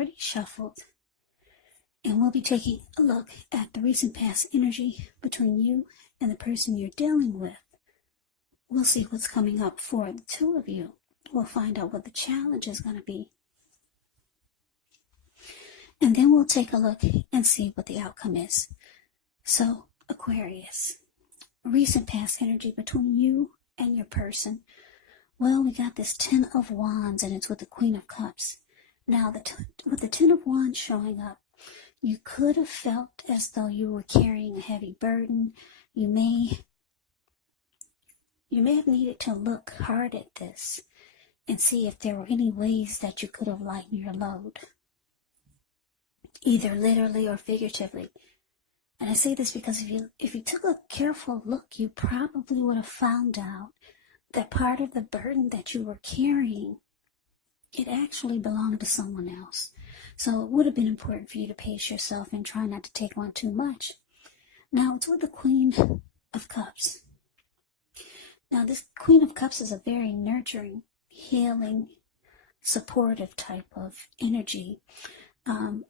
already shuffled, and we'll be taking a look at the recent past energy between you and the person you're dealing with. We'll see what's coming up for the two of you. We'll find out what the challenge is going to be. And then we'll take a look and see what the outcome is. So, Aquarius, recent past energy between you and your person. Well, we got this Ten of Wands, and it's with the Queen of Cups. Now, with the Ten of Wands showing up, you could have felt as though you were carrying a heavy burden. You may have needed to look hard at this and see if there were any ways that you could have lightened your load, either literally or figuratively. And I say this because if you took a careful look, you probably would have found out that part of the burden that you were carrying, it actually belonged to someone else. So it would have been important for you to pace yourself and try not to take on too much. Now, it's with the Queen of Cups. Now, this Queen of Cups is a very nurturing, healing, supportive type of energy.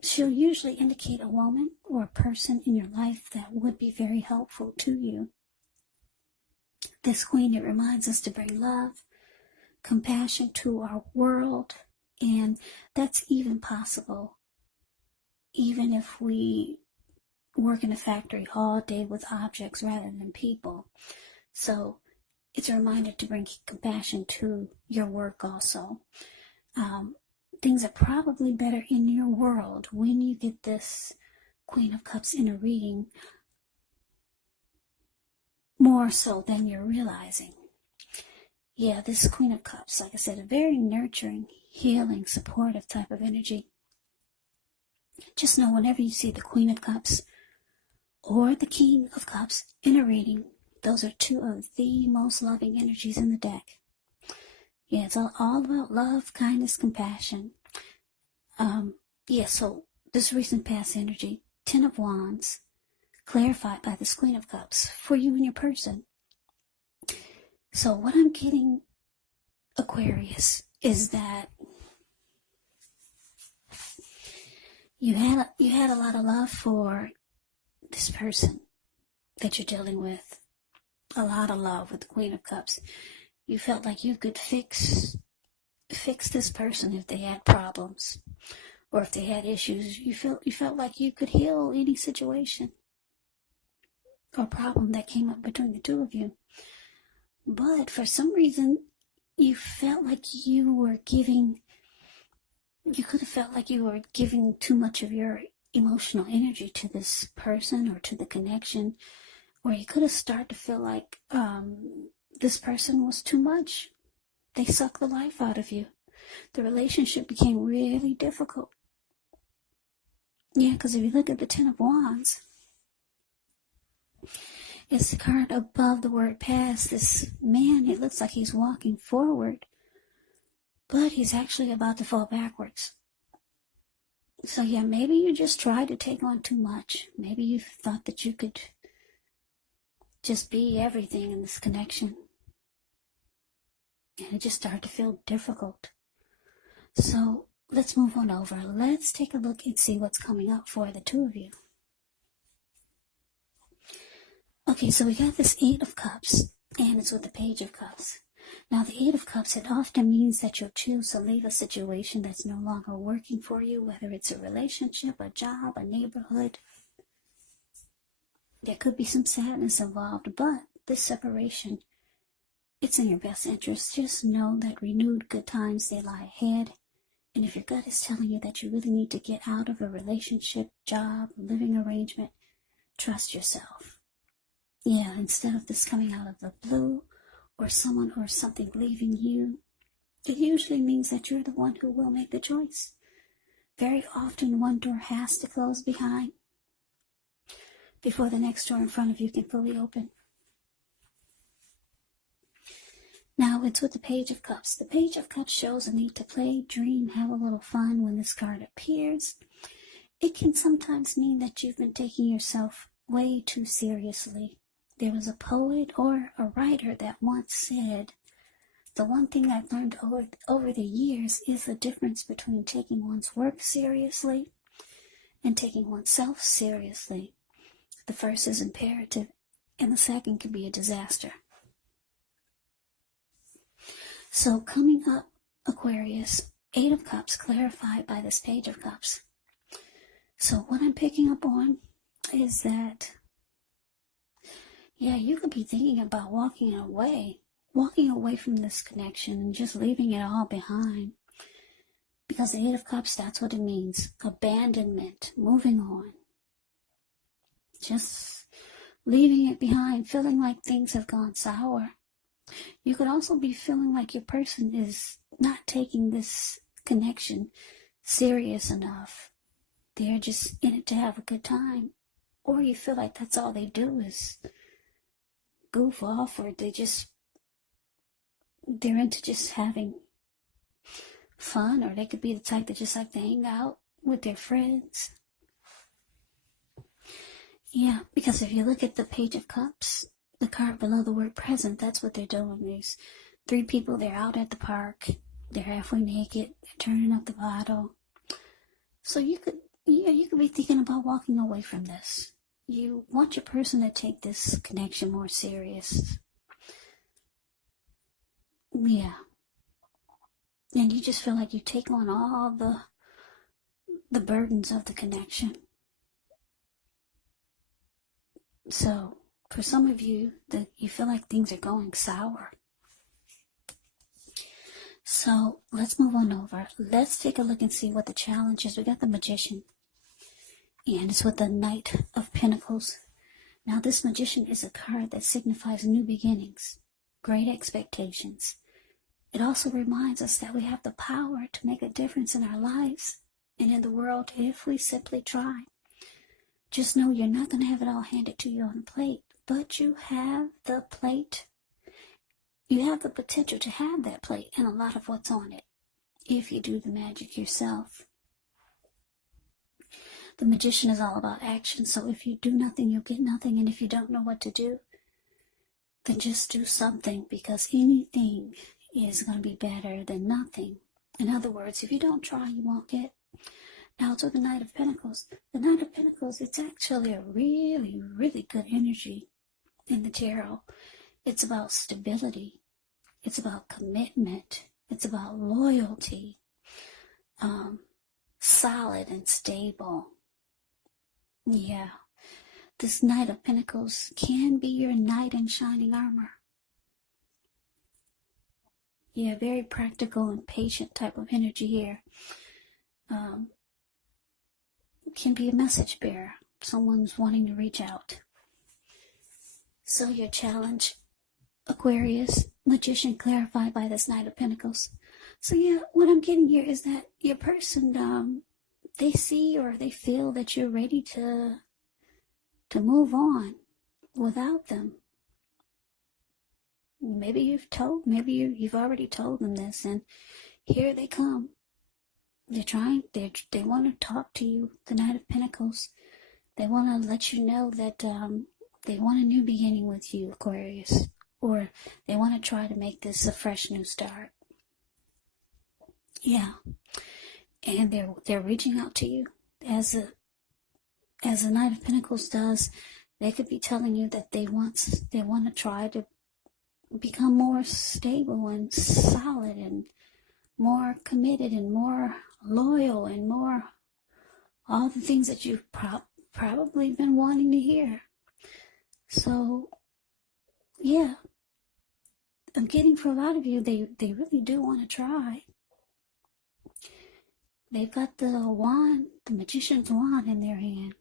She'll usually indicate a woman or a person in your life that would be very helpful to you. This Queen, it reminds us to bring love, compassion to our world, and that's even possible even if we work in a factory all day with objects rather than people. So it's a reminder to bring compassion to your work also. Things are probably better in your world when you get this Queen of Cups in a reading, more so than you're realizing. Yeah, this Queen of Cups, like I said, a very nurturing, healing, supportive type of energy. Just know whenever you see the Queen of Cups or the King of Cups in a reading, those are two of the most loving energies in the deck. Yeah, it's all about love, kindness, compassion. So this recent past energy, Ten of Wands, clarified by this Queen of Cups for you and your person. So what I'm getting, Aquarius, is that you had a lot of love for this person that you're dealing with. A lot of love with the Queen of Cups. You felt like you could fix this person if they had problems or if they had issues. You felt like you could heal any situation or problem that came up between the two of you. But for some reason, you felt like you could have felt like you were giving too much of your emotional energy to this person or to the connection, or you could have started to feel like this person was too much. They sucked the life out of you. The relationship became really difficult. Yeah, because if you look at the Ten of Wands, it's the card above the word past. This man, it looks like he's walking forward, but he's actually about to fall backwards. So yeah, maybe you just tried to take on too much. Maybe you thought that you could just be everything in this connection, and it just started to feel difficult. So let's move on over. Let's take a look and see what's coming up for the two of you. Okay, so we got this Eight of Cups, and it's with the Page of Cups. Now, the Eight of Cups, it often means that you'll choose to leave a situation that's no longer working for you, whether it's a relationship, a job, a neighborhood. There could be some sadness involved, but this separation, it's in your best interest. Just know that renewed good times, they lie ahead. And if your gut is telling you that you really need to get out of a relationship, job, living arrangement, trust yourself. Yeah, instead of this coming out of the blue or someone or something leaving you, it usually means that you're the one who will make the choice. Very often one door has to close behind before the next door in front of you can fully open. Now it's with the Page of Cups. The Page of Cups shows a need to play, dream, have a little fun when this card appears. It can sometimes mean that you've been taking yourself way too seriously. There was a poet or a writer that once said The one thing I've learned over the years is the difference between taking one's work seriously and taking oneself seriously. The first is imperative, and the second can be a disaster. So coming up, Aquarius, 8 of Cups clarified by this Page of Cups. So what I'm picking up on is that, yeah, you could be thinking about walking away from this connection and just leaving it all behind. Because the 8 of Cups, that's what it means. Abandonment, moving on. Just leaving it behind, feeling like things have gone sour. You could also be feeling like your person is not taking this connection serious enough. They're just in it to have a good time. Or you feel like that's all they do is goof off, or they're into just having fun, or they could be the type that just like to hang out with their friends. Yeah, because if you look at the Page of Cups, the card below the word present, that's what they're doing. There's 3 people, they're out at the park, they're halfway naked, they're turning up the bottle. So you could be thinking about walking away from this. You want your person to take this connection more serious. Yeah. And you just feel like you take on all the burdens of the connection. So, for some of you, that you feel like things are going sour. So, let's move on over. Let's take a look and see what the challenge is. We got the Magician. And it's with the Knight of Pentacles. Now, this Magician is a card that signifies new beginnings, great expectations. It also reminds us that we have the power to make a difference in our lives and in the world if we simply try. Just know you're not going to have it all handed to you on a plate, but you have the plate. You have the potential to have that plate and a lot of what's on it if you do the magic yourself. The Magician is all about action, so if you do nothing, you'll get nothing, and if you don't know what to do, then just do something, because anything is going to be better than nothing. In other words, if you don't try, you won't get. Now, to the Knight of Pentacles. The Knight of Pentacles, it's actually a really, really good energy in the tarot. It's about stability. It's about commitment. It's about loyalty. Solid and stable. Yeah. This Knight of Pentacles can be your knight in shining armor. Yeah, very practical and patient type of energy here. Can be a message bearer. Someone's wanting to reach out. So your challenge, Aquarius, Magician clarified by this Knight of Pentacles. So yeah, what I'm getting here is that your person, they see or they feel that you're ready to move on without them. Maybe you've already told them this, and here they come. They want to talk to you, the Knight of Pentacles. They want to let you know that they want a new beginning with you, Aquarius. Or they want to try to make this a fresh new start. Yeah. And they're reaching out to you. As the Knight of Pentacles does, they could be telling you that they want to try to become more stable and solid and more committed and more loyal and more all the things that you've probably been wanting to hear. So, yeah, I'm getting for a lot of you, they really do want to try. They've got the wand, the Magician's wand in their hand.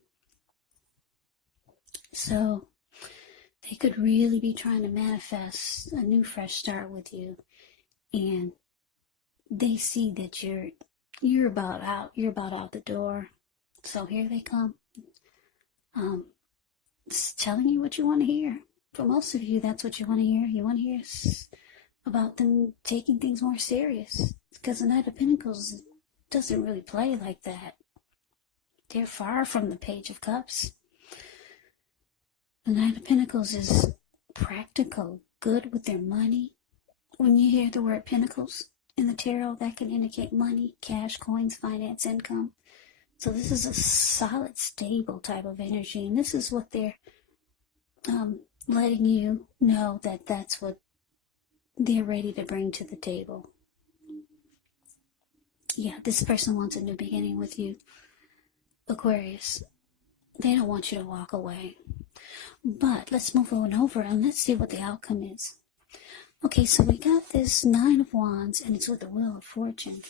So, they could really be trying to manifest a new fresh start with you. And they see that you're about out the door. So here they come. Telling you what you want to hear. For most of you, that's what you want to hear. You want to hear about them taking things more serious. Because the Knight of Pentacles doesn't really play like that. They're far from the Page of Cups. The Knight of Pentacles is practical, good with their money, when you hear the word pentacles in the tarot, that can indicate money, cash, coins, finance, income. So this is a solid, stable type of energy, and this is what they're letting you know, that that's what they're ready to bring to the table. Yeah, this person wants a new beginning with you, Aquarius. They don't want you to walk away. But let's move on over and let's see what the outcome is. Okay, so we got this Nine of Wands, and it's with the Wheel of Fortune.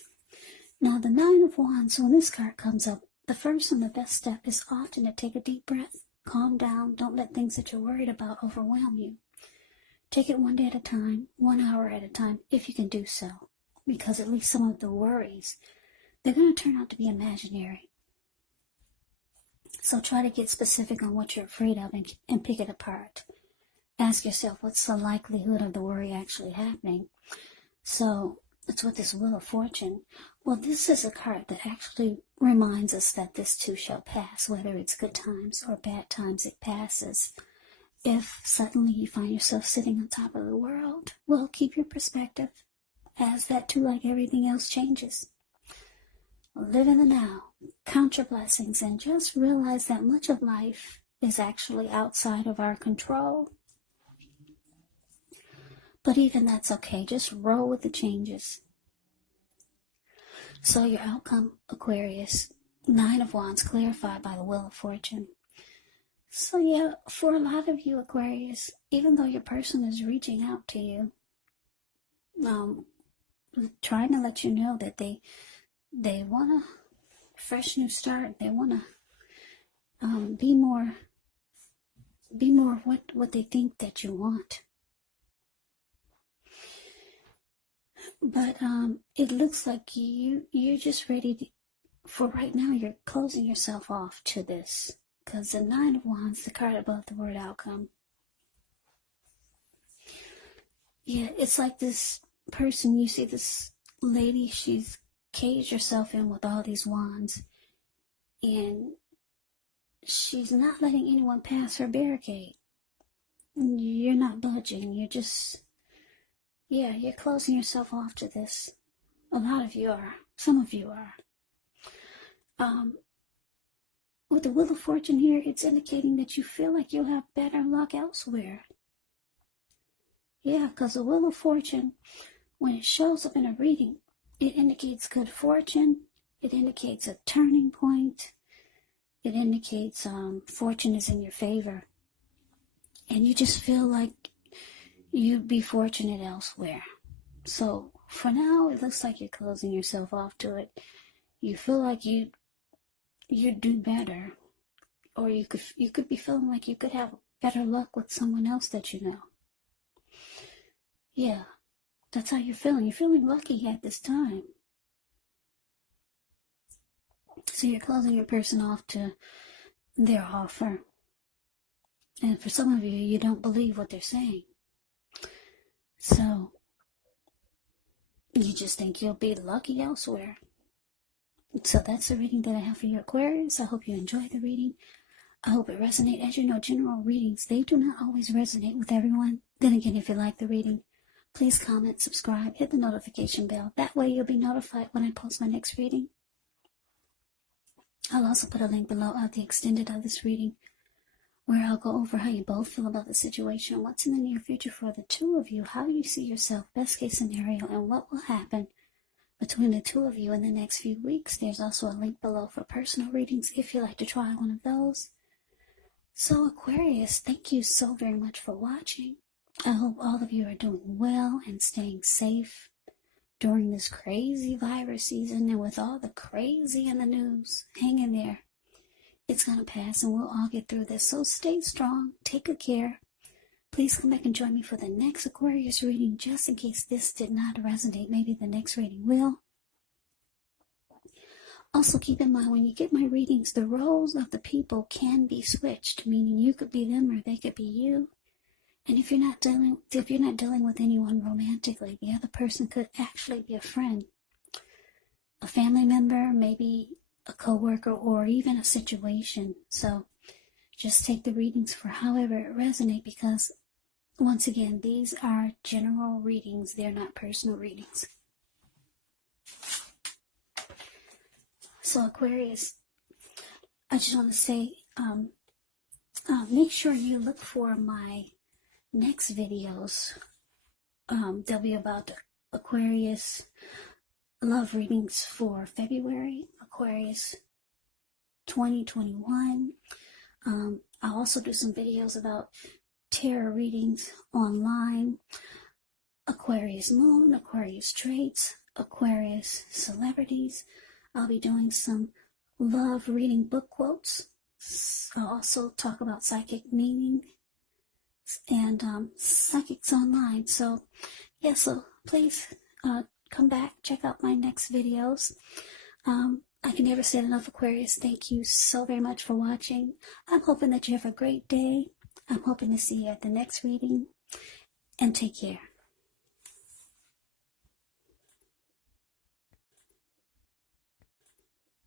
Now, the Nine of Wands, when this card comes up, the first and the best step is often to take a deep breath, calm down, don't let things that you're worried about overwhelm you. Take it one day at a time, 1 hour at a time, if you can do so. Because at least some of the worries, they're going to turn out to be imaginary. So try to get specific on what you're afraid of and pick it apart. Ask yourself, what's the likelihood of the worry actually happening? So it's with this Wheel of Fortune. Well, this is a card that actually reminds us that this too shall pass. Whether it's good times or bad times, it passes. If suddenly you find yourself sitting on top of the world, well, keep your perspective, as that too, like everything else, changes. Live in the now, count your blessings, and just realize that much of life is actually outside of our control. But even that's okay, just roll with the changes. So your outcome, Aquarius, Nine of Wands clarified by the Wheel of Fortune. So yeah, for a lot of you, Aquarius, even though your person is reaching out to you, trying to let you know that they want a fresh new start. They want to be more what they think that you want. But it looks like you're just ready to, for right now, you're closing yourself off to this. Because the Nine of Wands, the card above the word outcome. Yeah, it's like this person, you see this lady, she's caged herself in with all these wands. And she's not letting anyone pass her barricade. You're not budging, you're just, yeah, you're closing yourself off to this. A lot of you are. Some of you are. With the Wheel of Fortune here, it's indicating that you feel like you'll have better luck elsewhere. Yeah, because the Wheel of Fortune, when it shows up in a reading, it indicates good fortune. It indicates a turning point. It indicates fortune is in your favor. And you just feel like you'd be fortunate elsewhere. So for now, it looks like you're closing yourself off to it. You feel like you'd do better, or you could be feeling like you could have better luck with someone else that you know. Yeah, that's how you're feeling. You're feeling lucky at this time. So you're closing your person off to their offer. And for some of you, you don't believe what they're saying. So you just think you'll be lucky elsewhere. So that's the reading that I have for you, Aquarius. I hope you enjoyed the reading. I hope it resonates. As you know, general readings, they do not always resonate with everyone. Then again, if you like the reading, please comment, subscribe, hit the notification bell. That way you'll be notified when I post my next reading. I'll also put a link below of the extended of this reading, where I'll go over how you both feel about the situation, what's in the near future for the two of you, how you see yourself, best case scenario, and what will happen between the two of you in the next few weeks. There's also a link below for personal readings if you'd like to try one of those. So Aquarius, thank you so very much for watching. I hope all of you are doing well and staying safe during this crazy virus season, and with all the crazy in the news. Hang in there. It's going to pass and we'll all get through this. So stay strong. Take good care. Please come back and join me for the next Aquarius reading, just in case this did not resonate. Maybe the next reading will. Also keep in mind, when you get my readings, the roles of the people can be switched, meaning you could be them or they could be you. And if you're not dealing with anyone romantically, the other person could actually be a friend, a family member, maybe a coworker, or even a situation. So just take the readings for however it resonates, because once again, these are general readings. They're not personal readings. So Aquarius, I just want to say, make sure you look for my next videos. They'll be about Aquarius love readings for February, Aquarius 2021. I'll also do some videos about tarot readings online, Aquarius moon, Aquarius traits, Aquarius celebrities. I'll be doing some love reading book quotes. I'll also talk about psychic meaning and psychics online. So yeah, so please come back, check out my next videos. I can never say enough, Aquarius. Thank you so very much for watching. I'm hoping that you have a great day. I'm hoping to see you at the next reading, and take care.